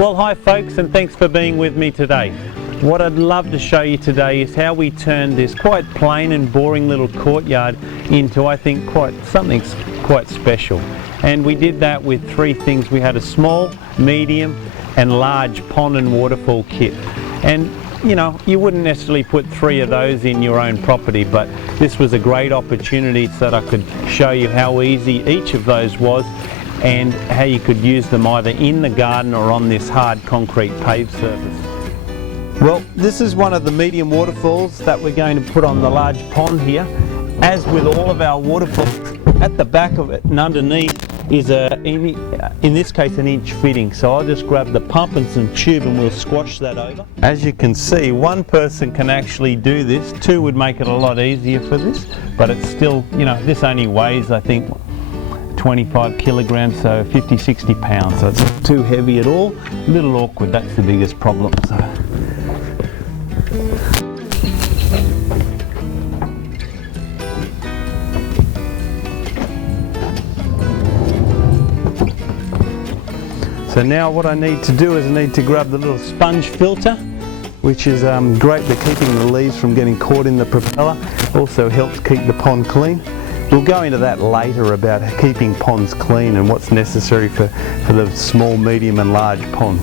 Well, hi folks, and thanks for being with me today. What I'd love to show you today is how we turned this quite plain and boring little courtyard into, I think, something quite special. And we did that with three things. We had a small, medium and large pond and waterfall kit. And you know, you wouldn't necessarily put three of those in your own property, but this was a great opportunity so that I could show you how easy each of those was and how you could use them either in the garden or on this hard concrete paved surface. Well, this is one of the medium waterfalls that we're going to put on the large pond here. As with all of our waterfalls, at the back of it and underneath is in this case an inch fitting. So I'll just grab the pump and some tube and we'll squash that over. As you can see, one person can actually do this. Two would make it a lot easier for this, but it's still, you know, this only weighs, I think, 25 kilograms, so 50-60 pounds. So it's not too heavy at all. A little awkward, that's the biggest problem. So now what I need to do is I need to grab the little sponge filter, which is great for keeping the leaves from getting caught in the propeller. Also helps keep the pond clean. We'll go into that later about keeping ponds clean and what's necessary for the small, medium and large ponds.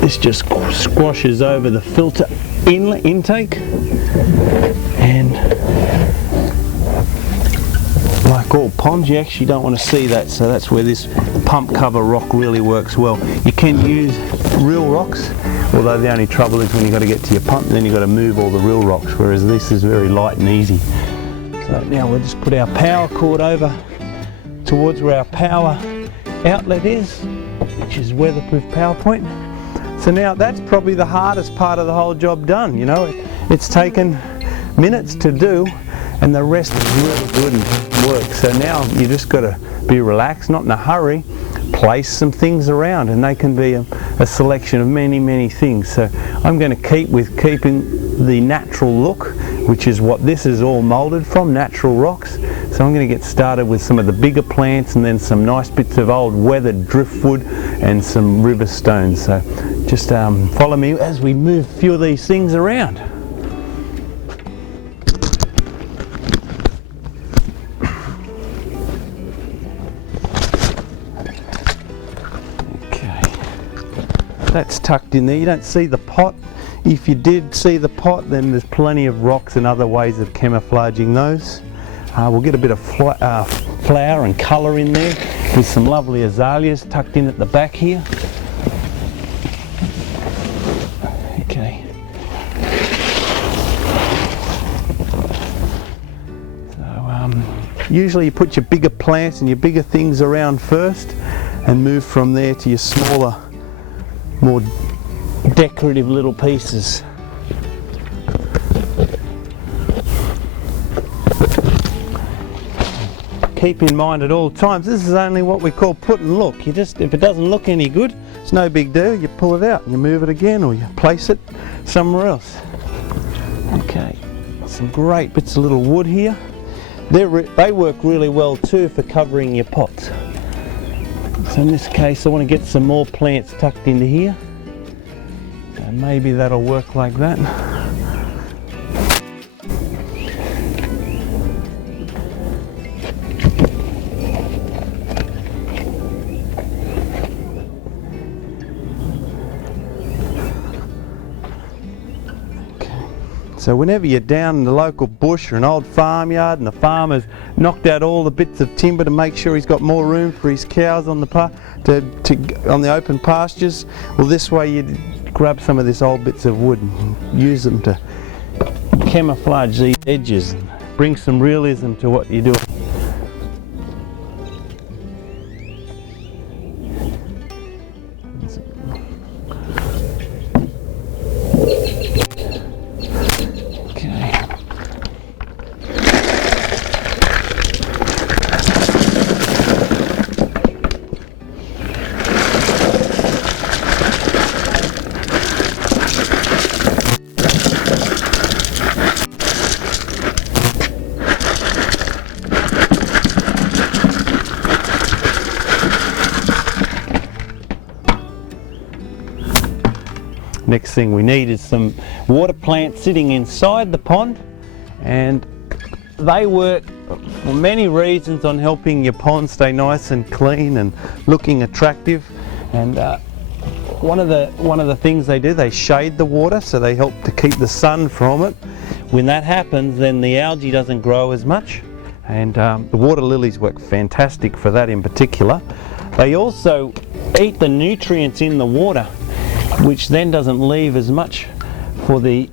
This just squashes over the filter intake, and like all ponds, you actually don't want to see that, so that's where this pump cover rock really works well. You can use real rocks, although the only trouble is when you've got to get to your pump, then you've got to move all the real rocks, whereas this is very light and easy. So now we'll just put our power cord over towards where our power outlet is, which is weatherproof power point. So now that's probably the hardest part of the whole job done. You know, it's taken minutes to do, and the rest is really good and work. So now you just got to be relaxed, not in a hurry, place some things around, and they can be a selection of many things. So I'm going to keeping the natural look, which is what this is all molded from, natural rocks. So I'm going to get started with some of the bigger plants and then some nice bits of old weathered driftwood and some river stones. So just follow me as we move a few of these things around. That's tucked in there. You don't see the pot. If you did see the pot, then there's plenty of rocks and other ways of camouflaging those. We'll get a bit of flower and colour in there with some lovely azaleas tucked in at the back here. Okay. So usually you put your bigger plants and your bigger things around first and move from there to your smaller, more decorative little pieces. Keep in mind at all times, this is only what we call put and look. If it doesn't look any good, it's no big deal. You pull it out and you move it again, or you place it somewhere else. Okay, some great bits of little wood here. They work really well too for covering your pots. So in this case I want to get some more plants tucked into here, and maybe that'll work like that. So whenever you're down in the local bush or an old farmyard and the farmer's knocked out all the bits of timber to make sure he's got more room for his cows on the on the open pastures, well, this way you grab some of this old bits of wood and use them to camouflage these edges and bring some realism to what you're doing. thing we need is some water plants sitting inside the pond, and they work for many reasons on helping your pond stay nice and clean and looking attractive. And one of the things they do, they shade the water, so they help to keep the sun from it. When that happens, then the algae doesn't grow as much, and the water lilies work fantastic for that in particular. They also eat the nutrients in the water, which then doesn't leave as much for the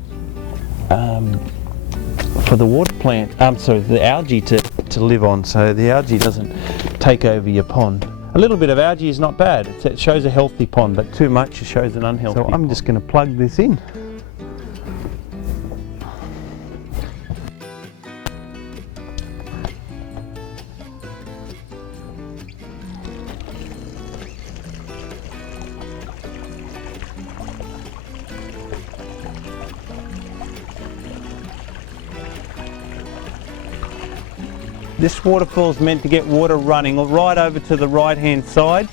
water plant, the algae to live on, so the algae doesn't take over your pond. A little bit of algae is not bad. It shows a healthy pond, but too much shows an unhealthy pond. So I'm just going to plug this in. This waterfall is meant to get water running right over to the right hand side,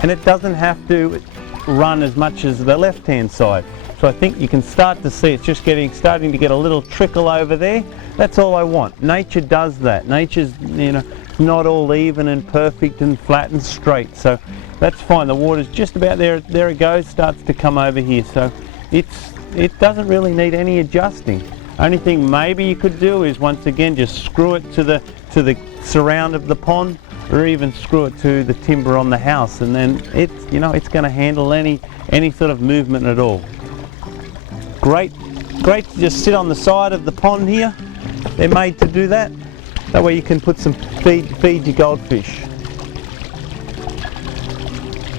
and it doesn't have to run as much as the left hand side. So I think you can start to see it's just starting to get a little trickle over there. That's all I want. Nature does that. Nature's, you know, not all even and perfect and flat and straight, so that's fine. The water's just about there. There it goes, starts to come over here. So it doesn't really need any adjusting. Only thing maybe you could do is once again just screw it to the surround of the pond, or even screw it to the timber on the house, and then it's going to handle any sort of movement at all. Great to just sit on the side of the pond here. They're made to do that. That way you can put some feed your goldfish.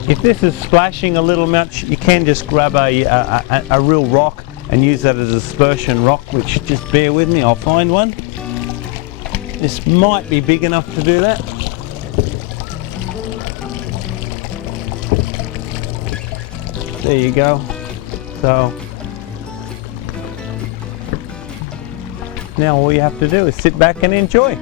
If this is splashing a little much, you can just grab a real rock and use that as a dispersion rock, which, just bear with me, I'll find one. This might be big enough to do that. There you go. So now all you have to do is sit back and enjoy.